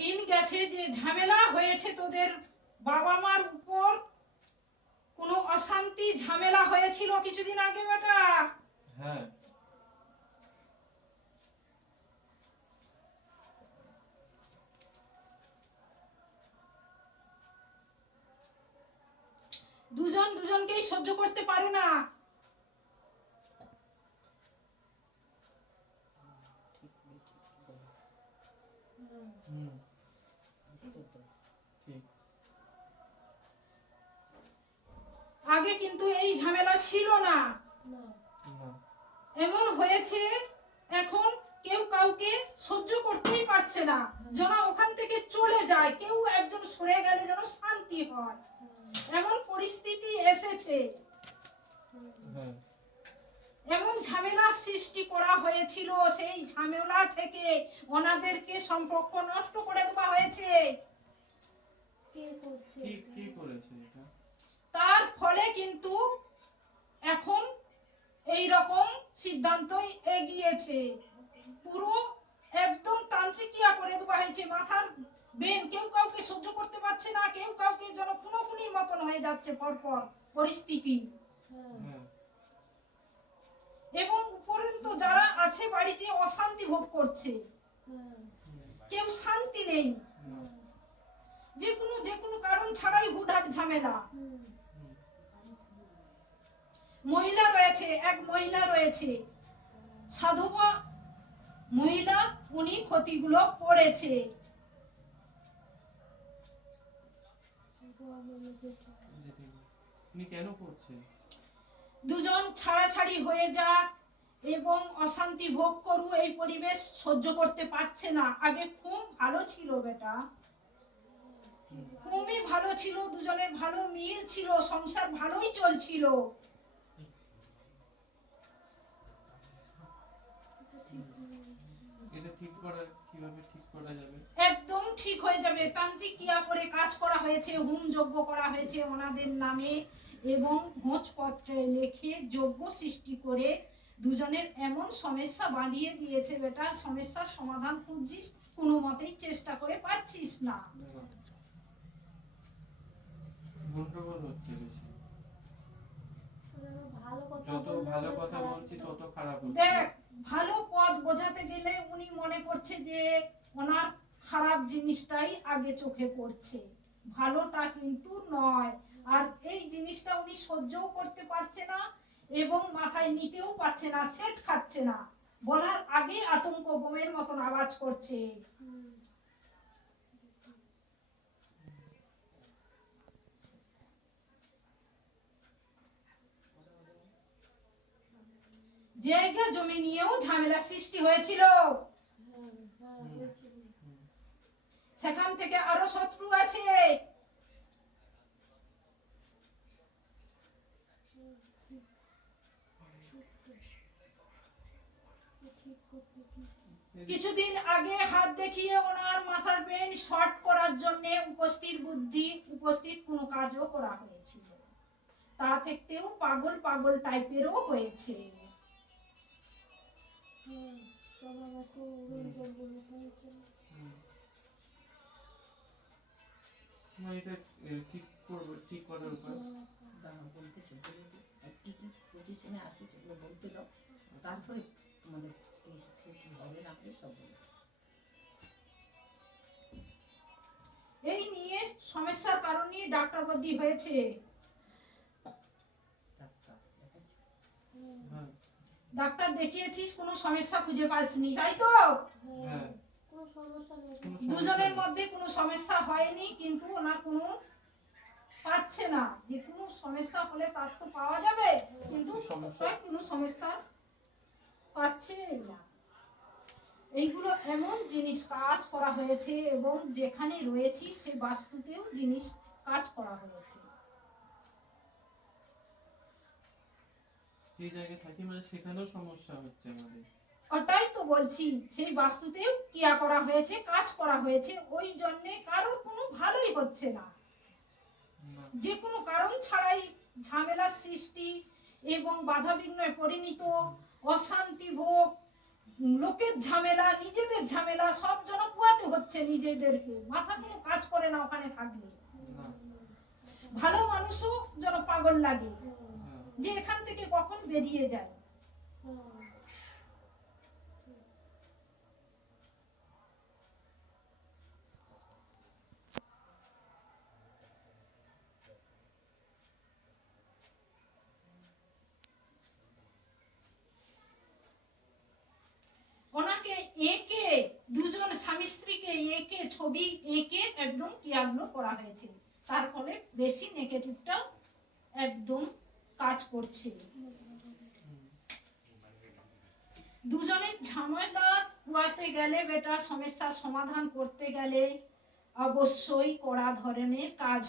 দিন গেছে যে ঝামেলা হয়েছে তোদের বাবা মার উপর, কোনো অশান্তি ঝামেলা হয়েছিল কিছুদিন আগে বেটা? হ্যাঁ। দুজন দুজনকেই সহ্য করতে পারে না। আগে কিন্তু এই ঝামেলা ছিল না। এমন হয়েছে এখন কেউ কাউকে সহ্য করতেই পারছে না, যেন ওখান থেকে চলে যায়, কেউ একজন সরে গেলে যেন শান্তি হয়, এমন পরিস্থিতি এসেছে। এমন ঝামেলা সৃষ্টি করা হয়েছিল, সেই ঝামেলা থেকে ওনাদেরকে সম্পর্ক নষ্ট করে দেওয়া হয়েছে। তার ফলে কিন্তু এখন এই রকম সিদ্ধান্তই এগিয়েছে, পুরো একদম তান্ত্রিকিয়া করে দেওয়া হয়েছে। মাথার বেন, কেউ কাউকে সহ্য করতে পারছে না, কেউ কাউকে যেন খুনোখুনির মতন হয়ে যাচ্ছে পরপর পরিস্থিতি। এবং উপরন্তু যারা আছে বাড়িতে অশান্তি ভোগ করছে, কেউ শান্তি নেই, যে কোনো কারণ ছাড়াই হুটহাট ঝামেলা। মহিলা রয়েছে, এক মহিলা রয়েছে, সাধবা মহিলা, উনি ক্ষতিগুলো করেছে। কেন করছে? দুজন ছাড়াছাড়ি হয়ে যাক এবং অশান্তি ভোগ করু, এই পরিবেশ সহ্য করতে পারছে না। আগে খুব ভালো ছিল বেটা, খুবই ভালো ছিল, দুজনের ভালো মিল ছিল, সংসার ভালোই চলছিল। একদম ঠিক হয়ে যাবে। তান্ত্রিক ক্রিয়া করে কাজ করা হয়েছে, হোম যজ্ঞ করা হয়েছে ওনাদের নামে, এবং ভোজপত্রে লিখে যজ্ঞ সৃষ্টি করে দুজনের এমন সমস্যা বাঁধিয়ে দিয়েছে বেটা, সমস্যার সমাধান খুঁজছিস, কোনো মতেই চেষ্টা করে পাচ্ছিস না। দেখ, ভালো পথ বোঝাতে গেলে উনি মনে করছে যে ওনার খারাপ জিনিসটাই আগে চোখে পড়ছে, ভালোটা কিন্তু নয়। আর এই জিনিসটা উনি সহ্যও করতে পারছে না এবং মাথায় নিতেও পারছে না, সেট খাচ্ছে না, বলার আগে আতঙ্ক বোমের মতন আওয়াজ করছে। জায়গা জমি নিয়েও ঝামেলা সৃষ্টি হয়েছিল, সেখান থেকে আরো শত্রু আছে। কিছুদিন আগে হাত দেখিয়ে ওনার মাথার ব্রেন শর্ট করার জন্য উপস্থিত বুদ্ধি, উপস্থিত কোনো কাজও করা হয়েছিল, তা থেকেও পাগল পাগল টাইপেরও হয়েছে। তারপরে তোমাদের কি হবে না হবে সব বলো। এই নিয়ে সমস্যার কারণে ডাক্তার বদলি হয়েছে। ডাক্তার দেখিয়েছিস, কোনো সমস্যা খুঁজে পাসনি, তাই তো? দুজনের মধ্যে কোনো সমস্যা হয়নি, কিন্তু ওনার কোনো পাচ্ছে না, যে কোনো সমস্যা হলে তার তো পাওয়া যাবে, কিন্তু কোনো সমস্যা পাচ্ছে না। এইগুলো এমন জিনিস কাজ করা হয়েছে, এবং যেখানে রয়েছি সে বাস্তুতেও জিনিস কাজ করা হয়েছে। যে জায়গায় থাকি মানে সেখানেও সমস্যা হচ্ছে আমাদের। ওটাই তো বলছি, সেই বাস্তুতেও ক্রিয়া করা হয়েছে, কাজ করা হয়েছে, ওই জন্য কারোর কোনো ভালোই হচ্ছে না। যে কোনো কারণ ছাড়াই ঝামেলার সৃষ্টি এবং বাধা বিঘ্নে পরিণত, অশান্তি ভোগ, লোকের ঝামেলা, নিজেদের ঝামেলা সব যেন পোয়াতে হচ্ছে নিজেদেরকে, মাথা কোনো কাজ করে না ওখানে থাকলে। না। ভালো মানুষও যেন পাগল লাগে হ্যাঁ। যে এখান থেকে কখন বেরিয়ে যায়। ওনাকে এঁকে, দুজন স্বামী স্ত্রীকে এঁকে, ছবি এঁকে একদম ক্রিয়াগুলো করা হয়েছে, তার ফলে বেশি নেগেটিভটা একদম কাজ করছে। দুজনের ঝামেলা কুয়াতে গেলে বেটা, সমস্যার সমাধান করতে গেলে অবশ্যই কড়া ধরনের কাজ